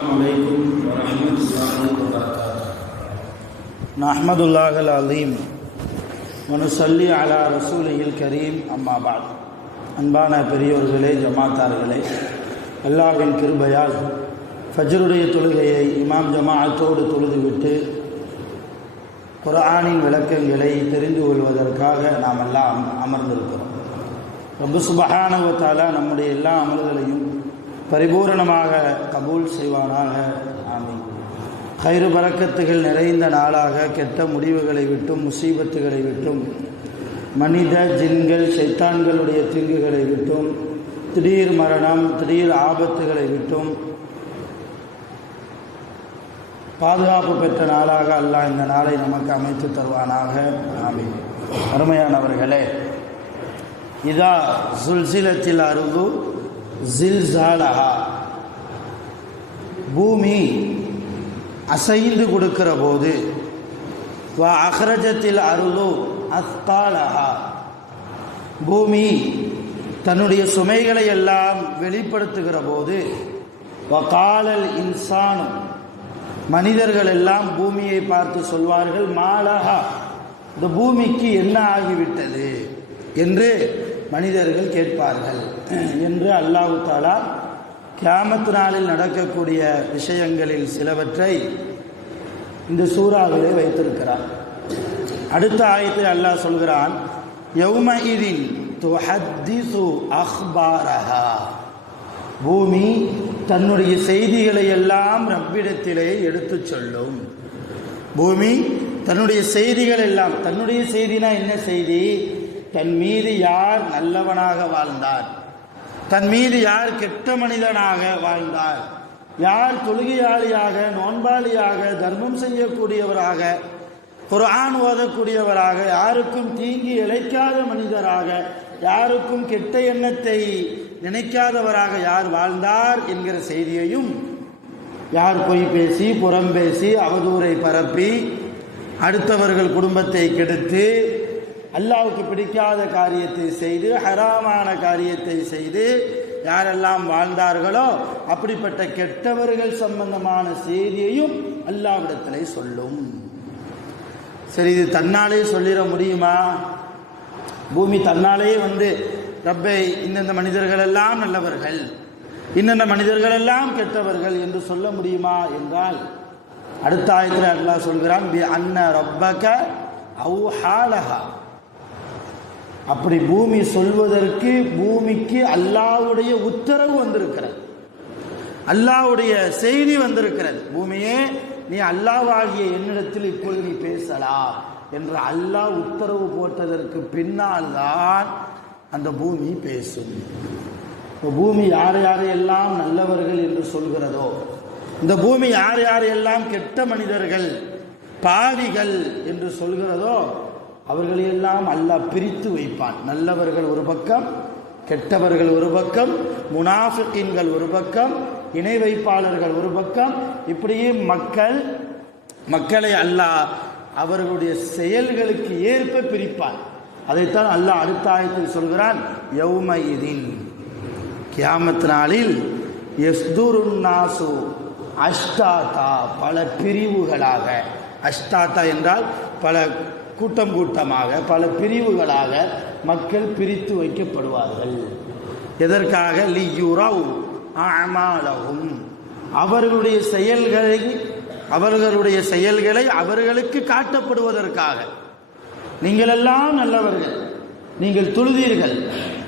عليكم ورحمة الله وبركاته. نحمد الله العظيم ونصلي على رسوله الكريم أما بعد. அன்பான பெரியோர்களே, ஜமாத்தார்களே, அல்லாஹ்வின் கிருபையால் ஃபஜ்ருடைய தொழுகையை இமாம் ஜமாஅத்தோடு தொழுதுவிட்டு குர்ஆனின் விளக்கங்களை தெரிந்து கொள்வதற்காக நாம் எல்லாம் அமர்ந்திருக்கிறோம். ரப்பு சுப்ஹானஹு வ தஆலா நம்முடைய எல்லா அமல்களையும் பரிபூரணமாக கபூல் செய்வானாக. ஆமீன். கைரு பரக்கத்துகள் நிறைந்த நாளாக கெட்ட முடிவுகளை விட்டும் முசீபத்துகளை விட்டும் மனித ஜின்கள் ஷைத்தான்களுடைய தீங்குகளை விட்டும் திடீர் மரணம் திடீர் ஆபத்துகளை விட்டும் பாதுகாப்பு பெற்ற நாளாக அல்லாஹ் இந்த நாளை நமக்கு அமைத்து தருவானாக. ஆமீன். அருமையானவர்களே, இதா சுல்சிலத்தில் அருது ஜில்சாலஹா, பூமி அசைந்து கொடுக்கிற போது, வ அஹ்ரஜத்தில் அருது அஸ்தாலஹா, பூமி தன்னுடைய சுமைகளை எல்லாம் வெளிப்படுத்துகிற போது, வ காலல் இன்சான், மனிதர்கள் எல்லாம் பூமியை பார்த்து சொல்வார்கள், மாலஹா, இந்த பூமிக்கு என்ன ஆகிவிட்டது என்று மனிதர்கள் கேட்பார்கள் என்று அல்லாஹ் தஆலா கியாமத் நாளில் நடக்கக்கூடிய விஷயங்களில் சிலவற்றை இந்த சூறாவிலே வைத்திருக்கிறார். அடுத்த ஆயத்தில் அல்லாஹ் சொல்கிறான், யௌமஇதின் துஹத்திஸு அக்பாரஹா, பூமி தன்னுடைய செய்திகளை எல்லாம் ரப்பிடத்திலே எடுத்துச் சொல்லும். பூமி தன்னுடைய செய்திகள் எல்லாம், தன்னுடைய செய்தினா என்ன செய்தி? தன் மீது யார் நல்லவனாக வாழ்ந்தார், தன் மீது யார் கெட்ட மனிதனாக வாழ்ந்தார், யார் தொழுகையாளியாக நோன்பாளியாக தர்மம் செய்யக்கூடியவராக குர்ஆன் ஓதக்கூடியவராக யாருக்கும் தீங்கி இழைக்காத மனிதராக யாருக்கும் கெட்ட எண்ணத்தை நினைக்காதவராக யார் வாழ்ந்தார் என்கிற செய்தியையும், யார் பொய் பேசி புறம் பேசி அவதூறை பரப்பி அடுத்தவர்கள் குடும்பத்தை கெடுத்து அல்லாஹ்வுக்கு பிடிக்காத காரியத்தை செய்து ஹராமான காரியத்தை செய்து யாரெல்லாம் வாழ்ந்தார்களோ அப்படிப்பட்ட கெட்டவர்கள் சம்பந்தமான செய்தியையும் அல்லாஹ்விடத்திலே சொல்லும். சரி, இது தன்னாலே சொல்லிட முடியுமா? பூமி தன்னாலே ரப்பை இந்தந்த மனிதர்கள் எல்லாம் நல்லவர்கள் இன்னென்ன மனிதர்கள் எல்லாம் கெட்டவர்கள் என்று சொல்ல முடியுமா என்றால், அடுத்த ஆயத்தில் அல்லாஹ் சொல்கிறான், பி அன்ன ரப்பக அவ்ஹாலஹா, அப்படி பூமி சொல்வதற்கு பூமிக்கு அல்லாஹ்வுடைய உத்தரவு வந்திருக்கிறது, அல்லாஹ்வுடைய செய்தி வந்திருக்கிறது. பூமியே, நீ அல்லாஹ்வாகிய என்னிடத்தில் இப்பொழுது நீ பேசலாம் என்று அல்லாஹ் உத்தரவு போட்டதற்கு பின்னால் தான் அந்த பூமி பேசும். பூமி யார் யாரையெல்லாம் நல்லவர்கள் என்று சொல்கிறதோ, இந்த பூமி யார் யாரையெல்லாம் கெட்ட மனிதர்கள் பாவிகள் என்று சொல்கிறதோ அவர்களையெல்லாம் அல்லாஹ் பிரித்து வைப்பான். நல்லவர்கள் ஒரு பக்கம், கெட்டவர்கள் ஒரு பக்கம், முனாஃபிகீன்கள் ஒரு பக்கம், இணை வைப்பாளர்கள் ஒரு பக்கம், இப்படியே மக்களை அல்லாஹ் அவர்களுடைய செயல்களுக்கு ஏற்ப பிரிப்பான். அதைத்தான் அல்லாஹ் அடுத்த ஆயத்தில் சொல்கிறான், யௌமஇதின், கியாமத் நாளில், யஸ்துருன் நாசு அஷ்டாதா, பல பிரிவுகளாக, அஷ்டாதா என்றால் பல கூட்டம் கூட்டமாக பல பிரிவுகளாக மக்கள் பிரித்து வைக்கப்படுவார்கள். எதற்காக? லியுரவ் அஅமாலஹும், அவர்களுடைய செயல்களை அவர்களுக்கு காட்டப்படுவதற்காக. நீங்கள் எல்லாம் நல்லவர்கள், நீங்கள் தொழுதீர்கள்,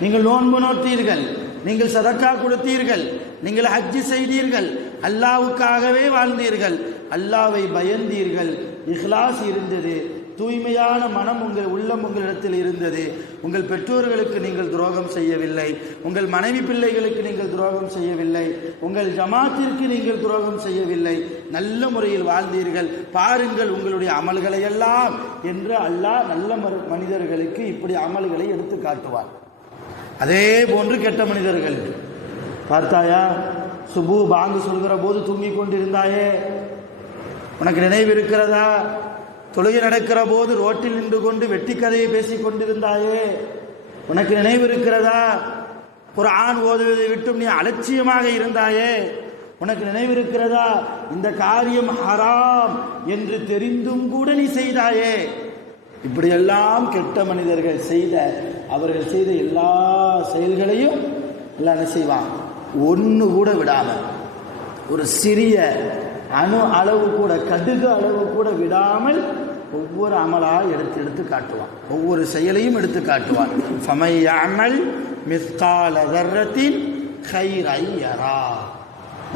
நீங்கள் நோன்பு நோட்டீர்கள், நீங்கள் சதக்கா கொடுத்தீர்கள், நீங்கள் ஹஜ்ஜி செய்தீர்கள், அல்லாஹ்வுக்காகவே வாழ்ந்தீர்கள், அல்லாஹ்வை பயந்தீர்கள், இஹ்லாஸ் இருந்தது, தூய்மையான மனம் உங்கள் உள்ளம் உங்களிடத்தில் இருந்தது, உங்கள் பெற்றோர்களுக்கு நீங்கள் துரோகம் செய்யவில்லை, உங்கள் மனைவி பிள்ளைகளுக்கு நீங்கள் துரோகம் செய்யவில்லை, உங்கள் ஜமாத்திற்கு நீங்கள் துரோகம் செய்யவில்லை, நல்ல முறையில் வாழ்ந்தீர்கள், பாருங்கள் உங்களுடைய அமல்களை எல்லாம் என்று அல்லாஹ் நல்ல மனிதர்களுக்கு இப்படி அமல்களை எடுத்து காட்டுவார். அதே போன்று கெட்ட மனிதர்கள் பார்த்தாயா, சுபு பாங்கு சொல்கிற போது தூங்கிக் கொண்டிருந்தாயே, உனக்கு நினைவு இருக்கிறதா? தொழுகை நடக்கிற போது ரோட்டில் நின்று கொண்டு வெட்டி கதையை பேசிக் கொண்டிருந்தாயே, உனக்கு நினைவு இருக்கிறதா? குர்ஆன் ஓதுவதை விட்டும் நீ அலட்சியமாக இருந்தாயே, உனக்கு நினைவிருக்கிறதா, இந்த காரியம் ஹராம் என்று தெரிந்தும் கூட நீ செய்தாயே. இப்படியெல்லாம் கெட்ட மனிதர்கள் அவர்கள் செய்த எல்லா செயல்களையும் எல்லாம் என்ன செய்வான், ஒன்று கூட விடாமல், ஒரு சிறிய அணு அளவு கூட, கடுகு அளவு கூட விடாமல் ஒவ்வொரு அமலாக எடுத்து காட்டுவான், ஒவ்வொரு செயலையும் எடுத்து காட்டுவான். ஃபமையஅமல் மிஸ்கால தர்ரத்தின் கைரை யரா.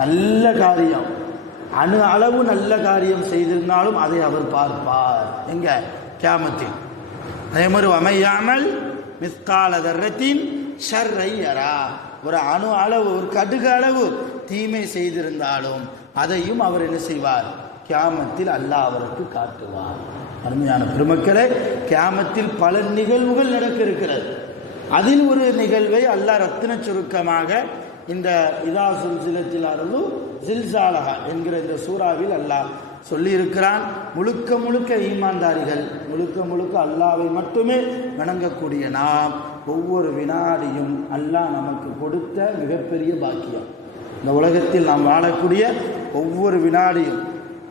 நல்ல காரியம், அணு அளவு நல்ல காரியம் செய்திருந்தாலும் அதை அவர் பார்ப்பார். எங்க? கியாமத்தில். அதே மாதிரி வமையாமல் மிஸ்கால தர்ரத்தின் ஷர்ரை யரா. ஒரு அணு அளவு, ஒரு கடுகு அளவு தீமை செய்திருந்தாலும் அதையும் அவர் என்ன செய்வார்? கியாமத்தில் அல்லாஹ் அவருக்கு காட்டுவார். அருமையான பெருமக்களே, கியாமத்தில் பல நிகழ்வுகள் நடக்க இருக்கிறது. அதில் ஒரு நிகழ்வை அல்லாஹ் ரத்தின சுருக்கமாக இந்த இதா சுல்சிலத்தில் அருள் ஜில்சாலஹா என்கிற இந்த சூறாவில் அல்லாஹ் சொல்லி இருக்கிறான். முழுக்க முழுக்க ஈமான்தாரிகள், முழுக்க முழுக்க அல்லாஹ்வை மட்டுமே வணங்கக்கூடிய நாம் ஒவ்வொரு வினாடியும் அல்லாஹ் நமக்கு கொடுத்த மிகப்பெரிய பாக்கியம். இந்த உலகத்தில் நாம் வாழக்கூடிய ஒவ்வொரு வினாடியும்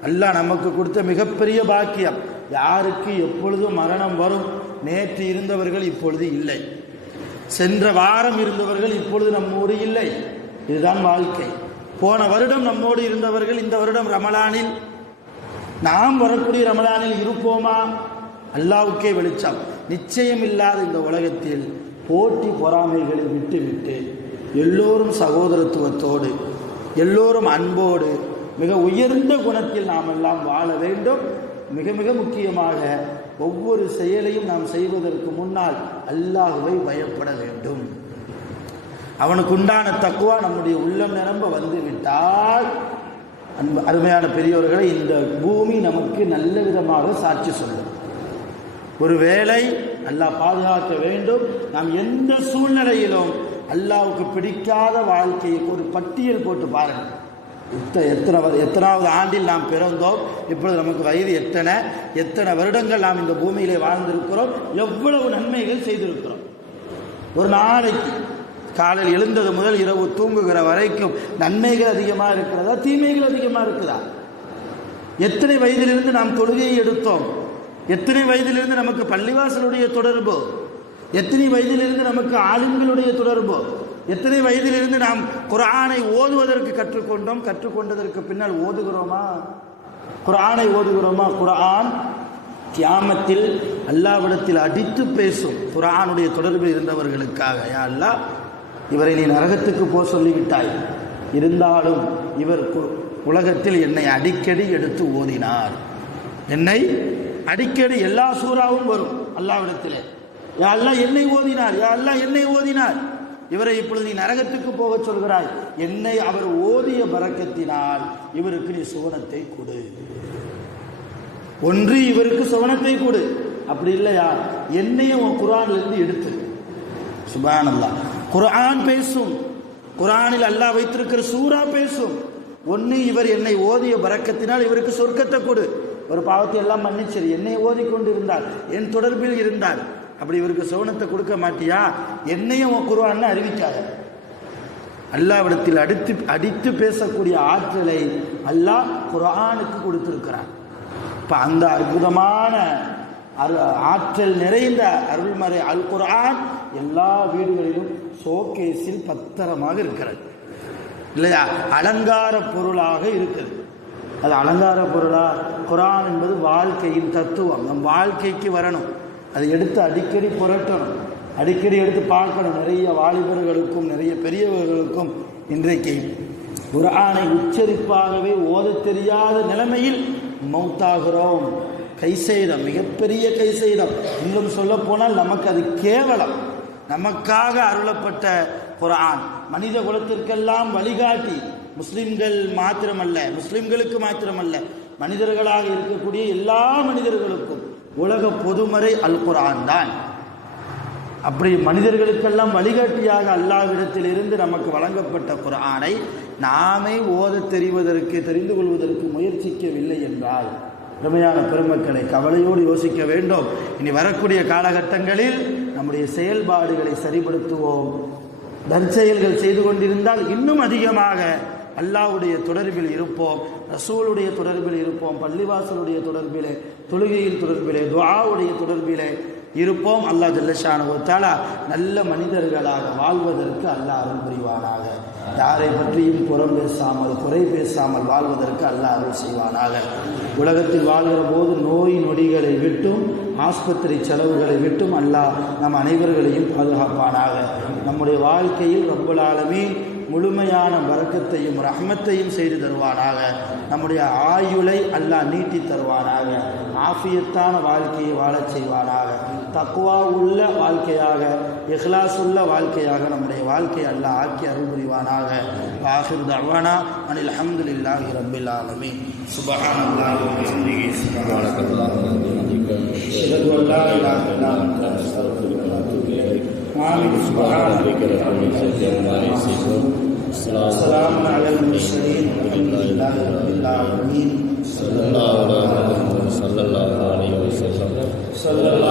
அல்லாஹ் நமக்கு கொடுத்த மிகப்பெரிய பாக்கியம். யாருக்கு எப்பொழுதும் மரணம் வரும்? நேற்று இருந்தவர்கள் இப்பொழுது இல்லை, சென்ற வாரம் இருந்தவர்கள் இப்பொழுது நம்மோடு இல்லை. இதுதான் வாழ்க்கை. போன வருடம் நம்மோடு இருந்தவர்கள் இந்த வருடம் ரமலானில், நாம் வரக்கூடிய ரமலானில் இருப்போமா? அல்லாஹ்வுக்கே வெளிச்சம். நிச்சயம் இல்லாத இந்த உலகத்தில் போட்டி பொறாமைகளை விட்டு எல்லோரும் சகோதரத்துவத்தோடு, எல்லோரும் அன்போடு, மிக உயர்ந்த குணத்தில் நாம் எல்லாம் வாழ வேண்டும். மிக மிக முக்கியமாக ஒவ்வொரு செயலையும் நாம் செய்வதற்கு முன்னால் அல்லாஹ்வை பயப்பட வேண்டும். அவனுக்கு உண்டான தக்குவா நம்முடைய உள்ளம் நிரம்ப வந்து விட்டால், அருமையான பெரியவர்களை, இந்த பூமி நமக்கு நல்ல விதமாக சாட்சி சொல்லும். ஒருவேளை அல்லாஹ் பாதுகாக்க வேண்டும், நாம் எந்த சூழ்நிலையிலும் அல்லாஹ்வுக்கு பிடிக்காத வாழ்க்கையை ஒரு பட்டியல் போட்டு பாருங்கள். எத்தனாவது ஆண்டில் நாம் பிறந்தோம், இப்பொழுது நமக்கு வயது எத்தனை வருடங்கள் நாம் இந்த பூமியிலே வாழ்ந்திருக்கிறோம், எவ்வளவு நன்மைகள் செய்திருக்கிறோம். ஒரு நாளைக்கு காலையில் எழுந்தது முதல் இரவு தூங்குகிற வரைக்கும் நன்மைகள் அதிகமாக இருக்கிறதா, தீமைகள் அதிகமாக இருக்குதா? எத்தனை வயதிலிருந்து நாம் தொழுகையை எடுத்தோம்? எத்தனை வயதிலிருந்து நமக்கு பள்ளிவாசலுடைய தொடர்பு? எத்தனை வயதிலிருந்து நமக்கு ஆலிம்களுடைய தொடர்பு? எத்தனை வயதிலிருந்து நாம் குர்ஆனை ஓதுவதற்கு கற்றுக்கொண்டோம்? கற்றுக்கொண்டதற்கு பின்னால் ஓதுகிறோமா? குர்ஆனை ஓதுகிறோமா? குர்ஆன் கியாமத்தில் அல்லாஹ்விடத்தில் அடித்து பேசும். குர்ஆனுடைய தொடர்பில் இருந்தவர்களுக்காக, யா அல்லாஹ், இவரை நீ நரகத்துக்கு போக சொல்லிவிட்டாய், இருந்தாலும் இவர் உலகத்தில் என்னை அடிக்கடி எடுத்து ஓதினார். என்னை அடிக்கடி, எல்லா சூறாவும் வரும் அல்லாஹ்விடத்திலே, யா அல்லாஹ் என்னை ஓதினார், யா அல்லாஹ் என்னை ஓதினார், இவரை இப்பொழுது நீ நரகத்துக்கு போக சொல்கிறாய், என்னை அவர் ஓதிய பரக்கத்தினால் இவருக்கு நீ சுவனத்தை கொடு. ஒன்று இவருக்கு சுவனத்தை கொடு, அப்படி இல்லையா என்னையும் உன் குர்ஆனிலிருந்து எடுத்து. சுப்ஹானல்லாஹ். குர்ஆன் பேசும், குர்ஆனில் அல்லாஹ் வைத்திருக்கிற சூரா பேசும். ஒன்று இவர் என்னை ஓதிய பரக்கத்தினால் இவருக்கு சொர்க்கத்தை கொடு. ஒரு பாவத்தை எல்லாம் மன்னிச்சது, என்னை ஓதிக்கொண்டு இருந்தார், என் தொடர்பில் இருந்தார், அப்படி இவருக்கு சுவனத்தை கொடுக்க மாட்டியா? என்னையும் உன் குர்ஆன் அறிவிக்காத. அல்லாஹ்விடத்தில் அடித்து பேசக்கூடிய ஆற்றலை அல்லாஹ் குர்ஆனுக்கு கொடுத்திருக்கிறான். இப்போ அந்த அற்புதமான ஆற்றல் நிறைந்த அருள்மறை அல் குர்ஆன் எல்லா வீடுகளிலும் ஷோகேஸில் பத்திரமாக இருக்கிறது, இல்லையா? அலங்கார பொருளாக இருக்குது. அது அலங்கார பொருளா? குர்ஆன் என்பது வாழ்க்கையின் தத்துவம், நம் வாழ்க்கைக்கு வரணும். அதை எடுத்து அடிக்கடி புரட்டணும், அடிக்கடி எடுத்து பார்க்கணும். நிறைய வாலிபர்களுக்கும் நிறைய பெரியவர்களுக்கும் இன்றைக்கு குர்ஆனை உச்சரிப்பாகவே ஓத தெரியாத நிலைமையில் மௌத்தாகிறோம். கைசேதம், மிகப்பெரிய கைசேதம். இன்னும் சொல்ல போனால் நமக்கு அது கேவலம். நமக்காக அருளப்பட்ட குர்ஆன் மனித குலத்திற்கெல்லாம் வழிகாட்டி, முஸ்லிம்கள் மாத்திரமல்ல, முஸ்லிம்களுக்கு மாத்திரமல்ல, மனிதர்களாக இருக்கக்கூடிய எல்லா மனிதர்களுக்கும் உலக பொதுமறை அல் குர்ஆன் தான். அப்படி மனிதர்களுக்கெல்லாம் வழிகாட்டியாக அல்லாஹ்விடத்தில் இருந்து நமக்கு வழங்கப்பட்ட குர்ஆனை நாமே ஓத தெரிந்து கொள்வதற்கு முயற்சிக்கவில்லை என்றால், உண்மையான பெருமக்களை, கவலையோடு யோசிக்க வேண்டும். இனி வரக்கூடிய காலகட்டங்களில் நம்முடைய செயல்பாடுகளை சரிபடுத்துவோம். நற்செயல்கள் செய்து கொண்டிருந்தால் இன்னும் அதிகமாக அல்லாஹ்வுடைய தொடர்பில் இருப்போம், ரசூலுடைய தொடர்பில் இருப்போம், பள்ளிவாசலுடைய தொடர்பிலே, தொழுகையில் தொடர்பிலே, துஆவுடைய தொடர்பிலே இருப்போம். அல்லாஹ் ஜல்லஷானஹு வ தஆலா நல்ல மனிதர்களாக வாழ்வதற்கு அல்லாஹ் அருள் புரிவானாக. யாரை பற்றியும் புறம் பேசாமல் குறை பேசாமல் வாழ்வதற்கு அல்லாஹ் அருள் செய்வானாக. உலகத்தில் வாழ்கிற போது நோய் நொடிகளை விட்டும் ஆஸ்பத்திரி செலவுகளை விட்டும் அல்லாஹ் நம் அனைவர்களையும் பாதுகாப்பானாக. நம்முடைய வாழ்க்கையில் ரப்பல் ஆலமீன் முழுமையான பரக்கத்தையும் ரஹ்மத்தையும் செய்து தருவானாக. நம்முடைய ஆயுளை அல்லாஹ் நீட்டி தருவானாக. ஆஃபியத்தான வாழ்க்கையை வாழச் செய்வானாக. தக்வா உள்ள வாழ்க்கையாக, இஹ்லாஸ் உள்ள வாழ்க்கையாக நம்முடைய வாழ்க்கையை அல்லாஹ் ஆக்கி அருள் புரிவானாக. ஆகிர் தஅவானா அனில் ஹம்துலில்லாஹி ரப்பில் ஆலமீன். சுப்ஹானல்லாஹி வ பிஹம்திஹி சுப்ஹானல்லாஹி வ பிஹம்திஹி அஷ்ஹது அன் லா இலாஹா இல்லா அன்த அஸ்தக்ஃபிருக வ அத்தூபு இலைக். ஆமீன். சுப்ஹானல்லாஹி வஸ்ஸலாமு அலல் முர்ஸலீன் வல்ஹம்துலில்லாஹி ரப்பில் ஆலமீன். ஸல்லல்லாஹு அலைஹி வஸல்லம்.